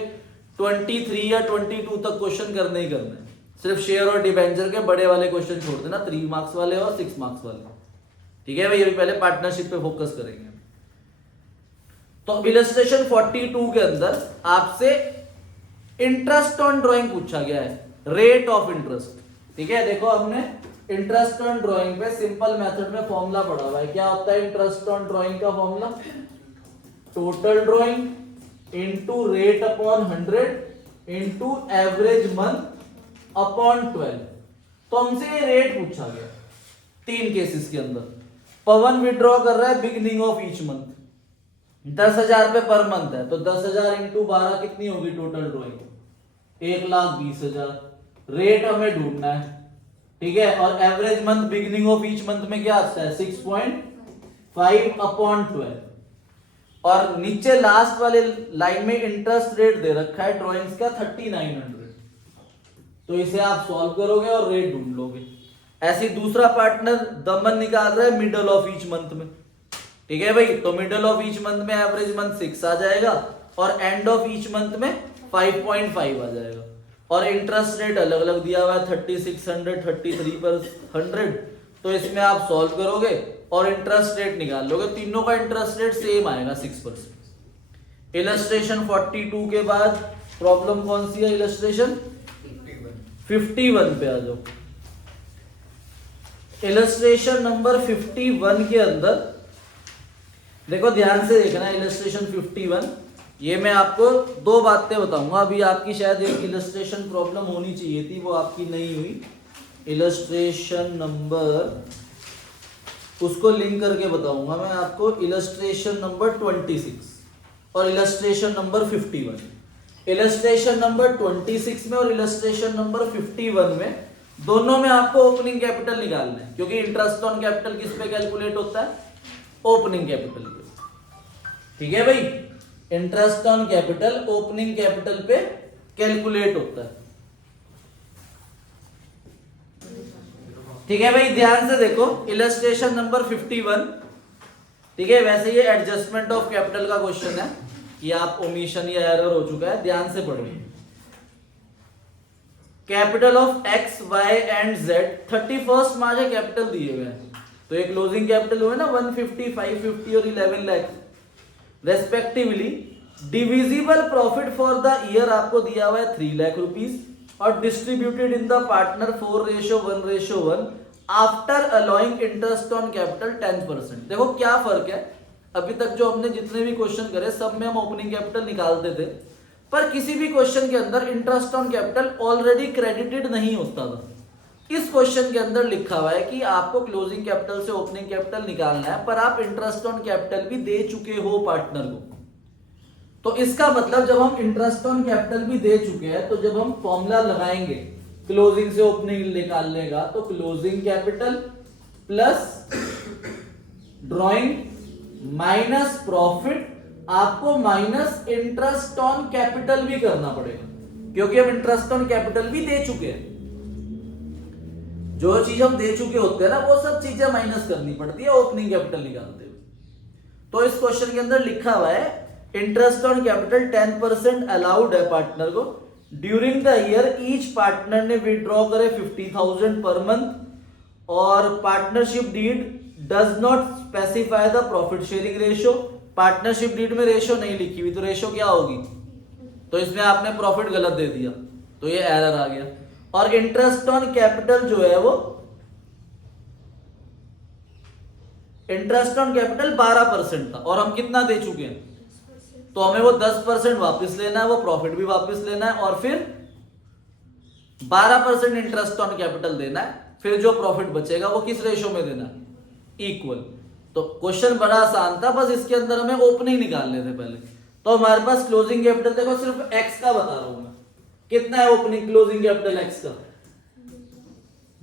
23 या 22 तक क्वेश्चन करने ही करने हैं। सिर्फ शेयर और डिबेंचर के बड़े वाले क्वेश्चन छोड़ देना, 3 मार्क्स वाले और 6 मार्क्स वाले। ठीक है भाई, अभी पहले पार्टनरशिप पे फोकस करेंगे। तो इलस्ट्रेशन 42 के अंदर आपसे इंटरेस्ट ऑन ड्राइंग पूछा गया है, रेट ऑफ इंटरेस्ट। ठीक है, देखो हमने इंटरेस्ट ऑन ड्राइंग पे सिंपल मेथड में फॉर्मूला पढ़ा हुआ है। क्या होता है इंटरेस्ट ऑन ड्राइंग का formula? Total drawing into rate upon 100 into average month upon 12। तो हमसे ये रेट पूछा गया 3 केसेस के अंदर। पवन विड्रॉ कर रहा है बिगिनिंग ऑफ ईच मंथ, 10,000 पे पर मंथ है, तो 10,000 इंटू 12 कितनी होगी टोटल ड्राइंग? 1,20,000। रेट हमें ढूंढना है। ठीक है, और average month beginning of each month में क्या आता है? 6.5/12। और नीचे लास्ट वाले लाइन में इंटरेस्ट रेट दे रखा है ड्राइंग्स का 3900। तो इसे आप सॉल्व करोगे और रेट ढूंढ लोगे। ऐसे दूसरा पार्टनर दमन निकाल रहा है मिडल ऑफ ईच मंथ में। ठीक है भाई, तो मिडल ऑफ ईच मंथ में एवरेज मंथ 6 आ जाएगा और एंड ऑफ ईच मंथ में 5.5 आ जाएगा। और इंटरेस्ट रेट अलग अलग दिया हुआ है 3600, 33%। तो इसमें आप सॉल्व करोगे और इंटरेस्ट रेट निकाल लोगे, तीनों का इंटरेस्ट रेट सेम आएगा 6%। इलस्ट्रेशन 42 के बाद प्रॉब्लम कौन सी है? इलस्ट्रेशन 51 पे आ जाओ। इलस्ट्रेशन नंबर 51 के अंदर देखो, ध्यान से देखना। इलस्ट्रेशन 51, ये मैं आपको 2 बातें बताऊंगा। अभी आपकी शायद एक इलस्ट्रेशन प्रॉब्लम होनी चाहिए थी, वो आपकी नहीं हुई। इलस्ट्रेशन नंबर, उसको लिंक करके बताऊंगा मैं आपको। इलस्ट्रेशन नंबर 26 और इलस्ट्रेशन नंबर 51। इलस्ट्रेशन नंबर 26 में और इलस्ट्रेशन नंबर 51 में दोनों में आपको ओपनिंग कैपिटल निकालना है, क्योंकि इंटरेस्ट ऑन कैपिटल किस पे कैलकुलेट होता है? ओपनिंग कैपिटल पे। ठीक है भाई, interest on capital opening capital पे कैलकुलेट होता है। ठीक है भाई, ध्यान से देखो इलस्ट्रेशन नंबर 51। ठीक है, वैसे ये एडजस्टमेंट ऑफ कैपिटल का क्वेश्चन है कि आप ओमिशन या एरर हो चुका है, ध्यान से पढ़िए। Capital of X Y and Z 31 March capital दिए हुए हैं, तो एक क्लोजिंग कैपिटल हुए ना 150, 550 और 11 lakh respectively. Divisible profit for the year आपको दिया हुआ है 3 लाख रुपीस और distributed in the partner 4:1:1 after allowing interest on capital 10%। देखो क्या फर्क है, अभी तक जो हमने जितने भी क्वेश्चन करे सब में हम ओपनिंग कैपिटल निकालते थे, पर किसी भी क्वेश्चन के अंदर interest on capital already credited नहीं होता था। इस क्वेश्चन के अंदर लिखा हुआ है कि आपको क्लोजिंग कैपिटल से ओपनिंग कैपिटल निकालना है, पर आप इंटरेस्ट ऑन कैपिटल भी दे चुके हो पार्टनर को। तो इसका मतलब जब हम इंटरेस्ट ऑन कैपिटल भी दे चुके हैं, तो जब हम फॉर्मूला लगाएंगे क्लोजिंग से ओपनिंग निकालने का, तो closing capital plus drawing minus profit, आपको माइनस इंटरेस्ट ऑन कैपिटल भी करना पड़ेगा, क्योंकि हम इंटरेस्ट ऑन कैपिटल भी दे चुके हैं। जो चीज हम दे चुके होते हैं ना, वो सब चीजें माइनस करनी पड़ती है ओपनिंग कैपिटल निकालते हुए। तो इस क्वेश्चन के अंदर लिखा हुआ है इंटरेस्ट ऑन कैपिटल 10% अलाउड है पार्टनर को। During the year each partner ने विड्रॉ करे 50,000 पर मंथ, और partnership deed does not specify the profit sharing ratio. Partnership deed में रेशियो नहीं लिखी हुई, तो रेशियो क्या होगी? तो इसमें आपने प्रॉफिट गलत दे दिया, तो ये एरर आ गया। और इंटरेस्ट ऑन कैपिटल जो है वो इंटरेस्ट ऑन कैपिटल 12% था, और हम कितना दे चुके हैं? तो हमें वो 10% वापस लेना है, वो प्रॉफिट भी वापस लेना है, और फिर 12% इंटरेस्ट ऑन कैपिटल देना है। फिर जो प्रॉफिट बचेगा वो किस रेशियो में देना है? इक्वल। तो क्वेश्चन बड़ा आसान था, बस इसके अंदर हमें ओपनिंग निकालने थे पहले। तो हमारे पास क्लोजिंग कैपिटल देखो, सिर्फ एक्स का बता रहा हूं मैं, कितना है ओपनिंग क्लोजिंग कैपिटल एक्स का?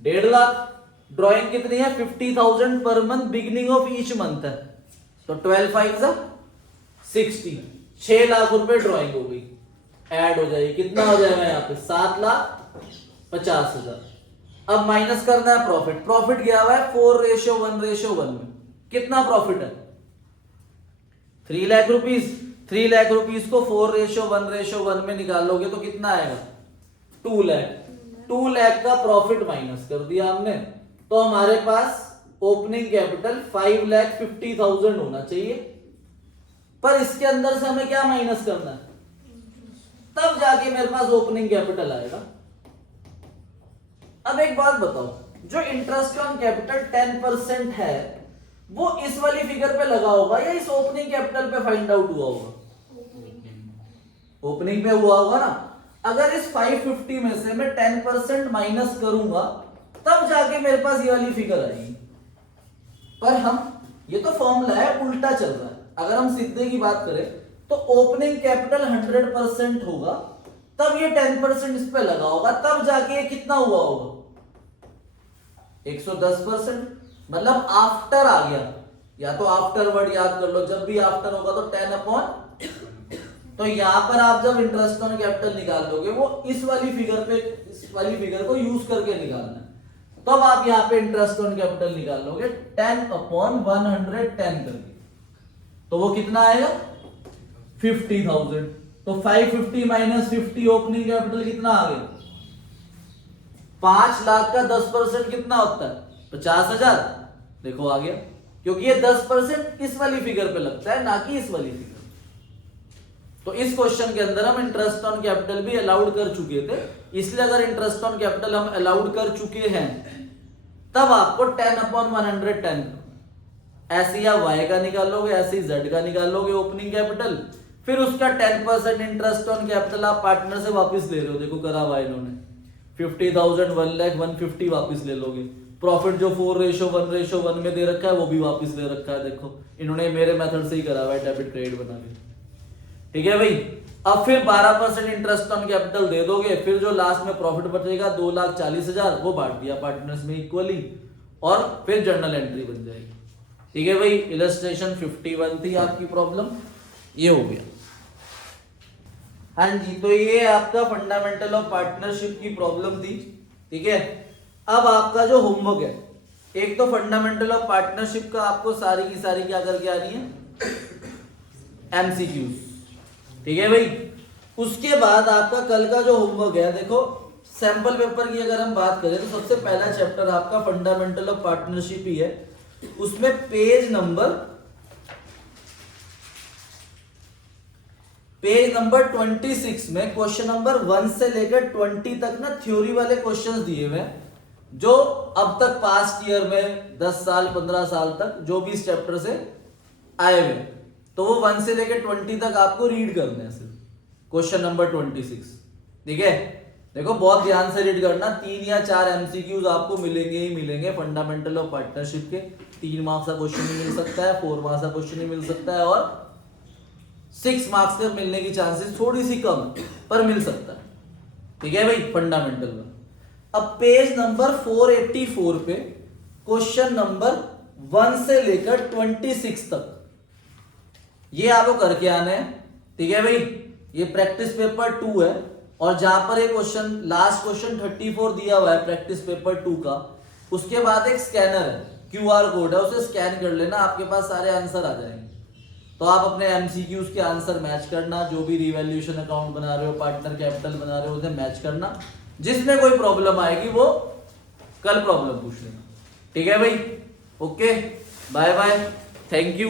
1.5 लाख। ड्रॉइंग कितनी है? 50,000 per month, beginning of each month है, तो 12 5 60, 6 लाख रुपए ड्रॉइंग हो गई, ऐड हो जाएगी। कितना हो जाएगा यहाँ पे? 7,50,000। अब माइनस करना है प्रॉफिट। प्रॉफिट गया हुआ है 4:1:1 में। कितना प्रॉफिट है? 3 लाख रुपीस। 3 लाख रुपीस को 4:1:1 में निकालोगे तो कितना आएगा? 2 लाख। 2 लाख का प्रॉफिट माइनस कर दिया हमने, तो हमारे पास ओपनिंग कैपिटल 5,50,000 होना चाहिए। पर इसके अंदर से हमें क्या माइनस करना है? तब जाके मेरे पास ओपनिंग कैपिटल आएगा। अब एक बात बताओ, जो इंटरेस्ट ऑन कैपिटल 10% है, वो इस वाली फिगर पे लगा होगा या इस ओपनिंग कैपिटल पे फाइंड आउट हुआ होगा? ओपनिंग पे हुआ होगा ना। अगर इस 550 में से मैं 10% माइनस करूंगा, तब जाके मेरे पास ये वाली फिगर आएगी। पर ये तो फॉर्मूला है, उल्टा चल रहा है। अगर हम सीधे की बात करें तो ओपनिंग कैपिटल 100% होगा, तब ये 10% इस पे लगा होगा, तब जाके ये कितना हुआ होगा? 110%। मतलब आफ्टर आ गया, या तो आफ्टर वर्ड याद कर लो, जब भी आफ्टर होगा तो 10/। तो यहां पर आप जब इंटरेस्ट ऑन कैपिटल निकाल दोगे, वो इस वाली फिगर को यूज करके निकालना है। तब आप यहां पे इंटरेस्ट ऑन कैपिटल निकाल लोगे 10/110 करके, तो वो कितना आएगा? 50,000। तो 550 माइनस 50 ओपनिंग कैपिटल कितना आ गया? 5 लाख का 10% कितना होता है? 50,000। देखो आ गया, क्योंकि ये 10% इस वाली फिगर पे लगता है, ना कि इस वाली फिगर। तो इस क्वेश्चन के अंदर हम इंटरेस्ट ऑन कैपिटल भी अलाउड कर चुके थे, इसलिए अगर इंटरेस्ट ऑन कैपिटल हम अलाउड कर चुके हैं, तब आपको 10/110 ऐसे या y का निकालोगे, ऐसे ही z का निकालोगे ओपनिंग कैपिटल, फिर उसका 10% इंटरेस्ट ऑन कैपिटल आप पार्टनर से वापस ले रहे हो। देखो करा हुआ इन्होंने, 50,000 1 लाख 150 वापस ले लोगे। प्रॉफिट जो 4:1 में दे रखा है वो भी वापस ले रखा है। देखो इन्होंने मेरे मेथड से ही करा हुआ है, डेबिट क्रेडिट बना के। ठीक है भाई, अब फिर 12% इंटरेस्ट ऑन कैपिटल दे दोगे, फिर जो लास्ट में प्रॉफिट बचेगा 2,40,000 वो बांट दिया पार्टनर्स में इक्वली, और फिर जर्नल एंट्री बन जाएगी। ठीक है भाई, इलस्ट्रेशन 51 थी आपकी प्रॉब्लम, ये हो गया। हाँ जी, तो ये आपका फंडामेंटल ऑफ पार्टनरशिप की प्रॉब्लम थी। ठीक है, अब आपका जो होमवर्क है, एक तो फंडामेंटल ऑफ पार्टनरशिप का आपको सारी की सारी क्या करके आनी है, एमसीक्यूज। ठीक है भाई, उसके बाद आपका कल का जो होमवर्क है, देखो सैंपल पेपर की अगर हम बात करें तो सबसे पहला चैप्टर आपका फंडामेंटल ऑफ पार्टनरशिप ही है। उसमें पेज नंबर 26 में क्वेश्चन नंबर 1 से लेकर 20 तक ना थ्योरी वाले क्वेश्चंस दिए हुए हैं, जो अब तक पास्ट ईयर में 10 साल 15 साल तक जो भी इस चैप्टर से आए हुए, तो वो 1 से लेकर 20 तक आपको रीड करने हैं सिर्फ क्वेश्चन नंबर 26। ठीक है, देखो बहुत ध्यान से रीड करना, 3 या 4 एमसीक्यूज आपको मिलेंगे ही मिलेंगे फंडामेंटल ऑफ पार्टनरशिप के। 3 मार्क्स का क्वेश्चन ही मिल सकता है, 4 मार्क्स का क्वेश्चन ही मिल सकता है, और 6 मार्क्स के मिलने की चांसेस थोड़ी सी कम पर मिल सकता है। ठीक है भाई, फंडामेंटल में। अब पेज नंबर 484 पे क्वेश्चन नंबर 1 से लेकर 26 तक ये आपको करके आने हैं। ठीक है भाई, ये प्रैक्टिस पेपर 2 है, और जहां पर ये क्वेश्चन लास्ट क्वेश्चन 34 दिया हुआ है प्रैक्टिस पेपर 2 का, उसके बाद एक स्कैनर है, क्यूआर कोड है, उसे स्कैन कर लेना, आपके पास सारे आंसर आ जाएंगे। तो आप अपने एमसीक्यूज के आंसर मैच करना, जो भी रिवैल्यूएशन अकाउंट बना रहे हो, पार्टनर कैपिटल बना रहे हो, उसे मैच करना। जिसमें कोई प्रॉब्लम आएगी वो कल प्रॉब्लम पूछ लेना। ठीक है भाई, okay, bye bye, thank you.